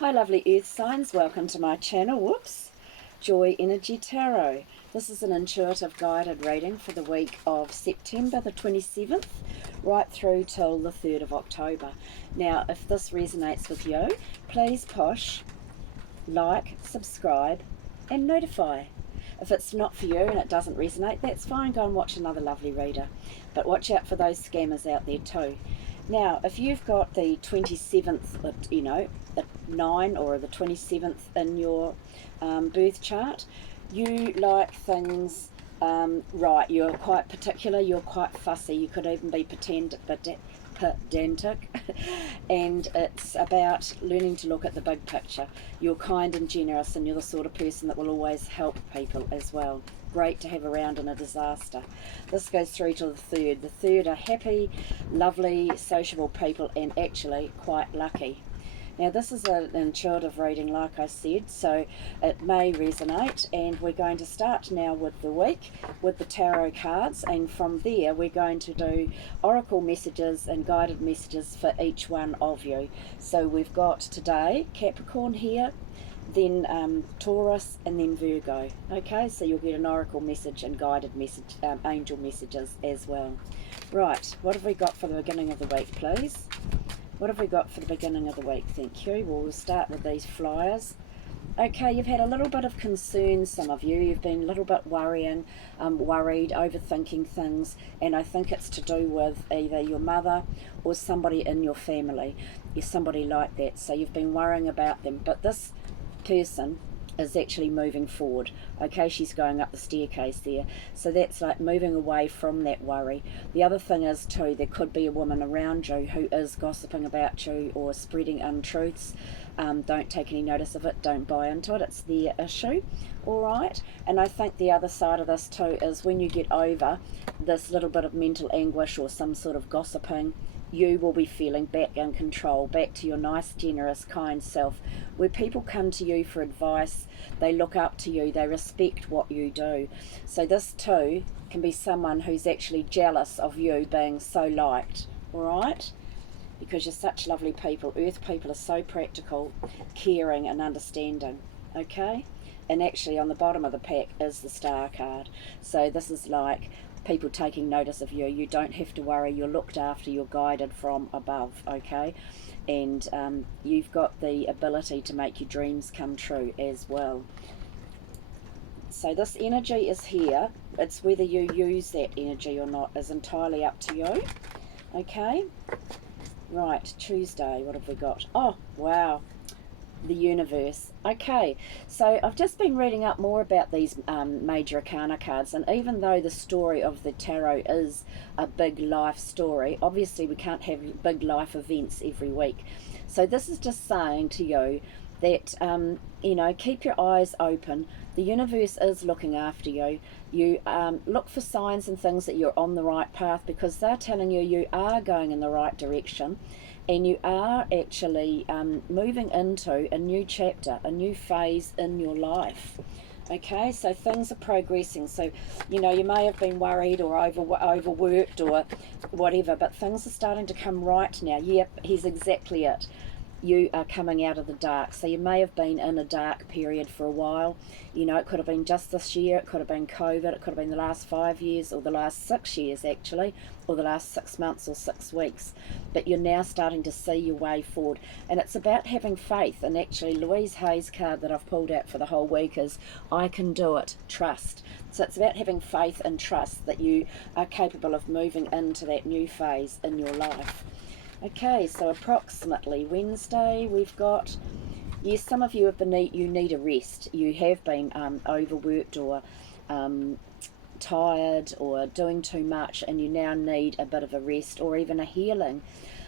Hi lovely earth signs, welcome to my channel. Whoops. Joy Energy Tarot. This is an intuitive guided reading for the week of September the 27th right through till the 3rd of October. Now if this resonates with you, please push like, subscribe and notify. If it's not for you and it doesn't resonate, that's fine, go and watch another lovely reader. But watch out for those scammers out there too. Now, if you've got the 27th, you know, the 9 or the 27th in your birth chart, you like things right. You're quite particular, you're quite fussy. You could even be pedantic, and it's about learning to look at the big picture. You're kind and generous, and you're the sort of person that will always help people as well. Great to have around in a disaster. This goes through to the 3rd. The 3rd are happy, lovely, sociable people, and actually quite lucky. Now this is an intuitive reading, like I said, so it may resonate, and we're going to start now with the week with the tarot cards, and from there we're going to do oracle messages and guided messages for each one of you. So we've got today Capricorn here, then Taurus, and then Virgo. Okay, so you'll get an oracle message and guided message, angel messages as well. Right, what have we got for the beginning of the week, please? What have we got for the beginning of the week? Thank you. Well, we'll start with these flyers. Okay, you've had a little bit of concern, some of you. You've been a little bit worried, overthinking things, and I think it's to do with either your mother or somebody in your family. You're somebody like that, so you've been worrying about them. But this person is actually moving forward. Okay, she's going up the staircase there, so that's like moving away from that worry. The other thing is too, there could be a woman around you who is gossiping about you or spreading untruths. Don't take any notice of it, don't buy into it, it's their issue. Alright, and I think the other side of this too is when you get over this little bit of mental anguish or some sort of gossiping, you will be feeling back in control, back to your nice, generous, kind self, where people come to you for advice, they look up to you, they respect what you do. So this too can be someone who's actually jealous of you being so liked, alright? Because you're such lovely people. Earth people are so practical, caring and understanding, okay? And actually on the bottom of the pack is the Star card. So this is like people taking notice of you. You don't have to worry, you're looked after, you're guided from above, okay? And you've got the ability to make your dreams come true as well. So this energy is here. It's whether you use that energy or not is entirely up to you, okay? Right, Tuesday, what have we got? Oh, wow. The universe. Okay, so I've just been reading up more about these major arcana cards, and even though the story of the tarot is a big life story, obviously we can't have big life events every week. So this is just saying to you that you know, keep your eyes open. The universe is looking after you. You look for signs and things that you're on the right path, because they're telling you you are going in the right direction, and you are actually moving into a new chapter, a new phase in your life. Okay, so things are progressing. So, you know, you may have been worried or overworked or whatever, but things are starting to come right now. Yep, here's exactly it. You are coming out of the dark. So you may have been in a dark period for a while. You know, it could have been just this year, it could have been COVID, it could have been the last 5 years, or the last 6 years actually, or the last 6 months or 6 weeks. But you're now starting to see your way forward. And it's about having faith. And actually Louise Hay's card that I've pulled out for the whole week is I can do it, trust. So it's about having faith and trust that you are capable of moving into that new phase in your life. Okay, so approximately Wednesday we've got, yes, some of you have been, you need a rest. You have been overworked or tired or doing too much, and you now need a bit of a rest or even a healing.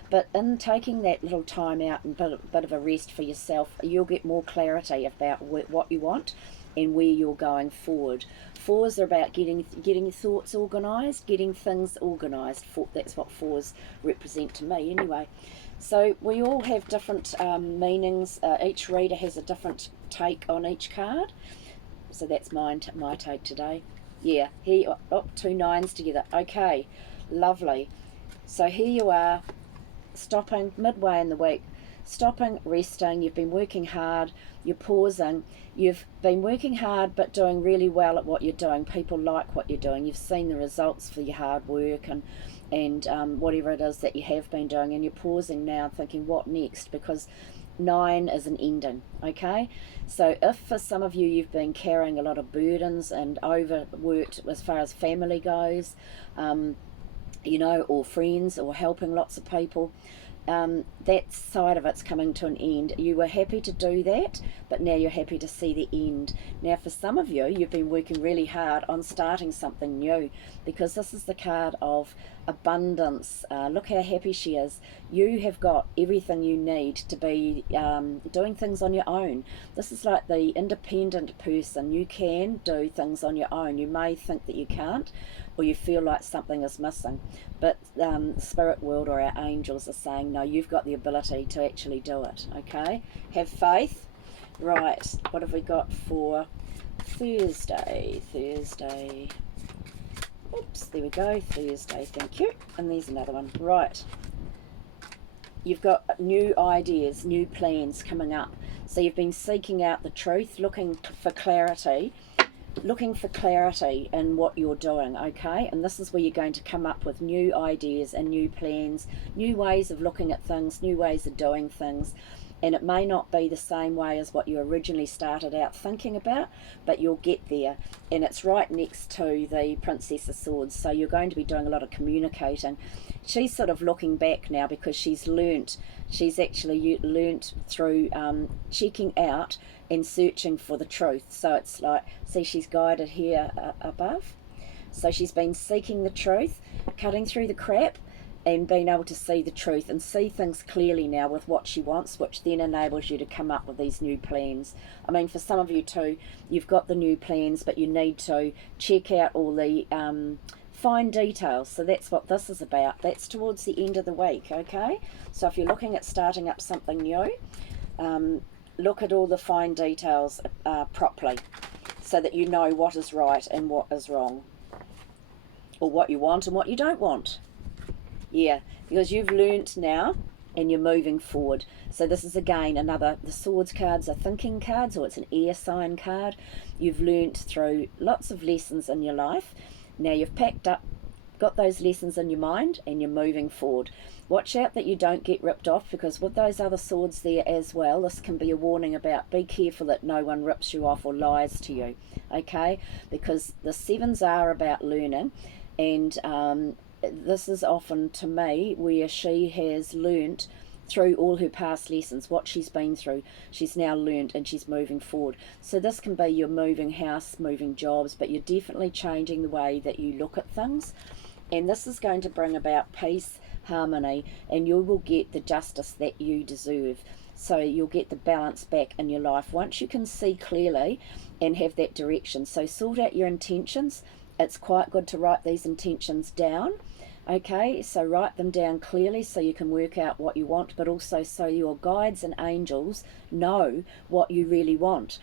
But in taking that little time out and a bit of a rest for yourself, you'll get more clarity about what you want and where you're going forward. Fours are about getting thoughts organised, getting things organised. That's what fours represent to me anyway. So we all have different meanings. Each reader has a different take on each card. So that's my take today. Yeah, here, oh, 2 9s together. Okay, lovely. So here you are, stopping midway in the week. stopping, resting. You've been working hard, you're pausing. You've been working hard but doing really well at what you're doing. People like what you're doing. You've seen the results for your hard work and whatever it is that you have been doing, and you're pausing now thinking, what next? Because 9 is an ending, okay? So if for some of you you've been carrying a lot of burdens and overworked as far as family goes, you know, or friends, or helping lots of people, that side of it's coming to an end. You were happy to do that, but now you're happy to see the end. Now for some of you, you've been working really hard on starting something new, because this is the card of abundance. Look how happy she is. You have got everything you need to be doing things on your own. This is like the independent person. You can do things on your own. You may think that you can't, or you feel like something is missing, but the spirit world or our angels are saying, no, you've got the ability to actually do it, okay? Have faith. Right, what have we got for Thursday? Oops, there we go, Thursday, thank you. And there's another one. Right, you've got new ideas, new plans coming up. So you've been seeking out the truth, looking for clarity in what you're doing, okay? And this is where you're going to come up with new ideas and new plans, new ways of looking at things, new ways of doing things. And it may not be the same way as what you originally started out thinking about, but you'll get there. And it's right next to the Princess of Swords, so you're going to be doing a lot of communicating. She's sort of looking back now because she's actually learnt through checking out and searching for the truth. So it's like, see, she's guided here above. So she's been seeking the truth, cutting through the crap, and being able to see the truth and see things clearly now with what she wants, which then enables you to come up with these new plans. I mean, for some of you too, you've got the new plans, but you need to check out all the fine details. So that's what this is about. That's towards the end of the week, okay? So if you're looking at starting up something new, look at all the fine details properly, so that you know what is right and what is wrong, or what you want and what you don't want. Yeah, because you've learnt now and you're moving forward. So this is again another, the swords cards are thinking cards, or it's an air sign card. You've learnt through lots of lessons in your life. Now you've packed up, got those lessons in your mind, and you're moving forward. Watch out that you don't get ripped off, because with those other swords there as well, this can be a warning about, be careful that no one rips you off or lies to you, okay? Because the 7s are about learning, and this is often, to me, where she has learnt through all her past lessons, what she's been through, she's now learnt and she's moving forward. So this can be you're moving house, moving jobs, but you're definitely changing the way that you look at things. And this is going to bring about peace, harmony, and you will get the justice that you deserve. So you'll get the balance back in your life once you can see clearly and have that direction. So sort out your intentions. It's quite good to write these intentions down. Okay, so write them down clearly so you can work out what you want, but also so your guides and angels know what you really want.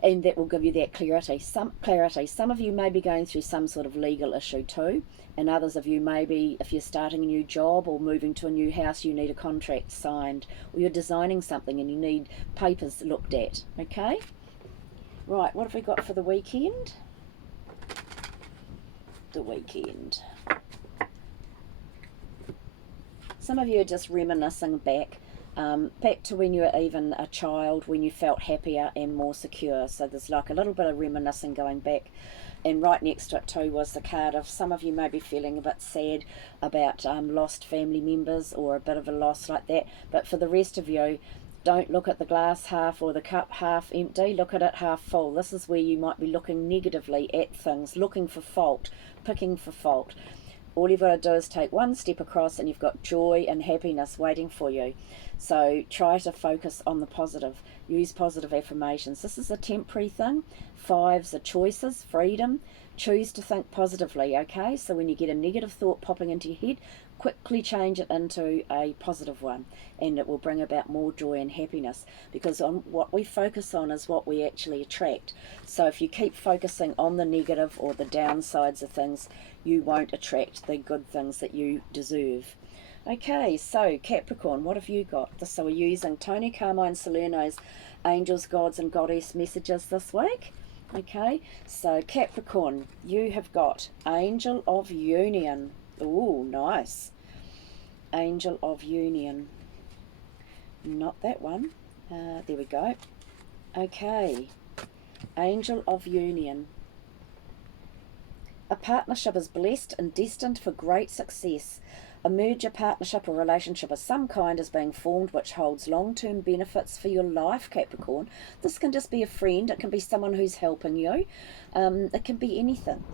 And that will give you that clarity. Some of you may be going through some sort of legal issue too, and others of you maybe, if you're starting a new job or moving to a new house, you need a contract signed, or you're designing something and you need papers looked at. Okay? Right, what have we got for the weekend? The weekend. Some of you are just reminiscing back to when you were even a child, when you felt happier and more secure. So there's like a little bit of reminiscing going back. And right next to it too was the card of some of you may be feeling a bit sad about lost family members, or a bit of a loss like that. But for the rest of you, don't look at the glass half or the cup half empty, look at it half full. This is where you might be looking negatively at things, looking for fault, picking for fault. All you've got to do is take one step across and you've got joy and happiness waiting for you. So try to focus on the positive. Use positive affirmations. This is a temporary thing. 5s are choices, freedom. Choose to think positively, okay? So when you get a negative thought popping into your head, quickly change it into a positive one, and it will bring about more joy and happiness, because on what we focus on is what we actually attract. So if you keep focusing on the negative or the downsides of things, you won't attract the good things that you deserve. Okay, so Capricorn, what have you got? So we're using Tony Carmine Salerno's Angels, Gods and Goddess messages this week. Okay, so Capricorn, you have got Angel of Union. Ooh, nice. Angel of Union. Not that one. There we go. Okay, Angel of Union. A partnership is blessed and destined for great success. A merger, partnership or relationship of some kind is being formed which holds long-term benefits for your life, Capricorn. This can just be a friend. It can be someone who's helping you. It can be anything.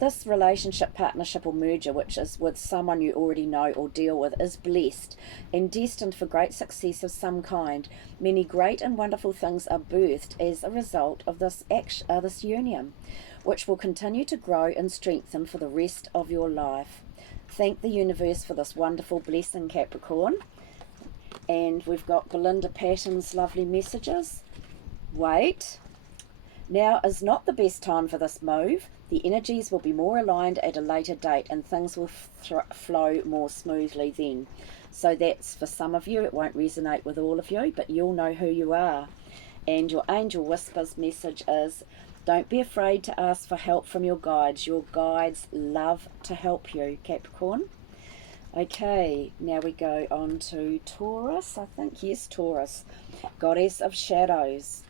This relationship, partnership or merger, which is with someone you already know or deal with, is blessed and destined for great success of some kind. Many great and wonderful things are birthed as a result of this union, which will continue to grow and strengthen for the rest of your life. Thank the universe for this wonderful blessing, Capricorn. And we've got Belinda Patton's lovely messages. Wait. Now is not the best time for this move. The energies will be more aligned at a later date and things will flow more smoothly then. So that's for some of you. It won't resonate with all of you, but you'll know who you are. And your Angel Whispers message is, don't be afraid to ask for help from your guides. Your guides love to help you, Capricorn. Okay, now we go on to Taurus, I think. Yes, Taurus. Goddess of Shadows.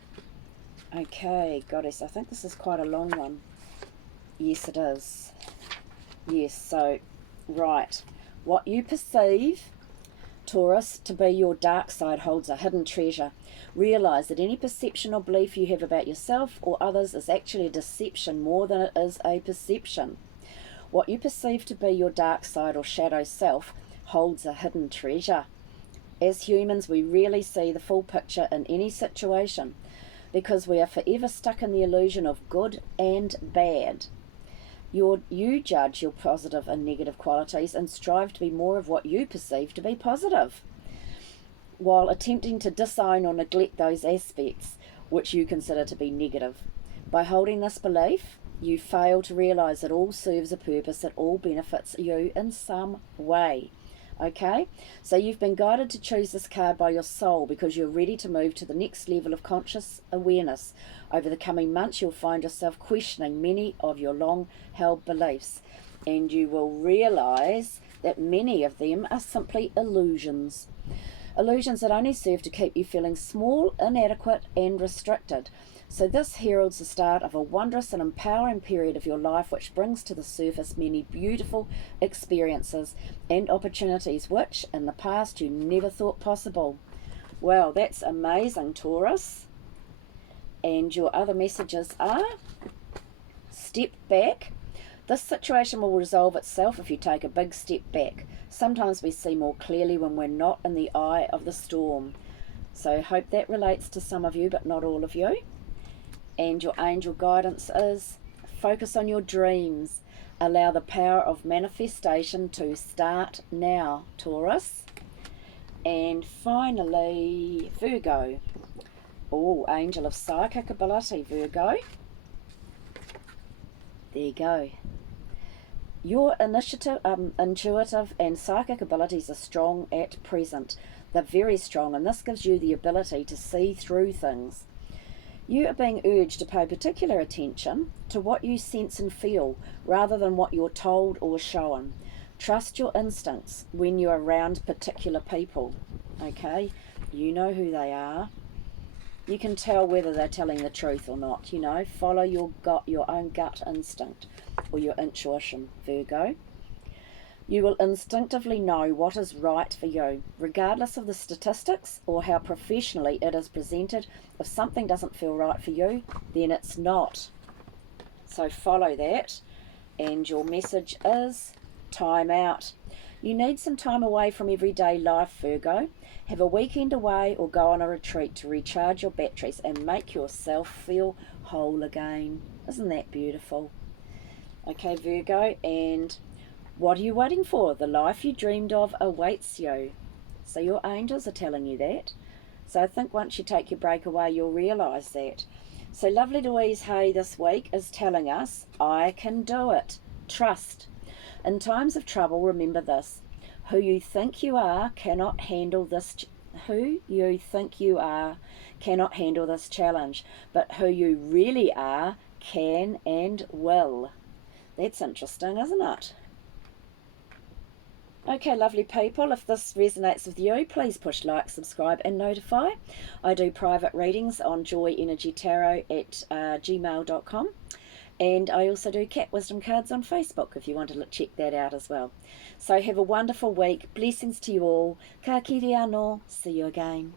Okay, Goddess. I think this is quite a long one. Yes, it is. Yes, so, right. What you perceive, Taurus, to be your dark side holds a hidden treasure. Realize that any perception or belief you have about yourself or others is actually a deception more than it is a perception. What you perceive to be your dark side or shadow self holds a hidden treasure. As humans, we rarely see the full picture in any situation because we are forever stuck in the illusion of good and bad. You judge your positive and negative qualities and strive to be more of what you perceive to be positive, while attempting to disown or neglect those aspects which you consider to be negative. By holding this belief, you fail to realize that all serves a purpose, that all benefits you in some way. Okay, so you've been guided to choose this card by your soul because you're ready to move to the next level of conscious awareness. Over the coming months, you'll find yourself questioning many of your long-held beliefs, and you will realize that many of them are simply illusions. Illusions that only serve to keep you feeling small, inadequate, and restricted. So this heralds the start of a wondrous and empowering period of your life which brings to the surface many beautiful experiences and opportunities which, in the past, you never thought possible. Well, that's amazing, Taurus. And your other messages are, step back. This situation will resolve itself if you take a big step back. Sometimes we see more clearly when we're not in the eye of the storm. So I hope that relates to some of you, but not all of you. And your angel guidance is, focus on your dreams. Allow the power of manifestation to start now, Taurus. And finally, Virgo. Oh, angel of psychic ability, Virgo. There you go. Your intuitive and psychic abilities are strong at present. They're very strong, and this gives you the ability to see through things. You are being urged to pay particular attention to what you sense and feel rather than what you're told or shown. Trust your instincts when you're around particular people. Okay, you know who they are. You can tell whether they're telling the truth or not. You know, follow your own gut instinct or your intuition, Virgo. You will instinctively know what is right for you, regardless of the statistics or how professionally it is presented. If something doesn't feel right for you, then it's not. So follow that. And your message is time out. You need some time away from everyday life, Virgo. Have a weekend away or go on a retreat to recharge your batteries and make yourself feel whole again. Isn't that beautiful? Okay, Virgo, and what are you waiting for? The life you dreamed of awaits you. So your angels are telling you that. So I think once you take your break away, you'll realise that. So lovely Louise Hay this week is telling us, I can do it. Trust. In times of trouble, remember this. Who you think you are cannot handle this. Who you think you are cannot handle this challenge, but who you really are can and will. That's interesting, isn't it? Okay, lovely people, if this resonates with you, please push like, subscribe and notify. I do private readings on joyenergytarot at gmail.com, and I also do cat wisdom cards on Facebook if you want to check that out as well. So have a wonderful week. Blessings to you all. Ka kiri anō. See you again.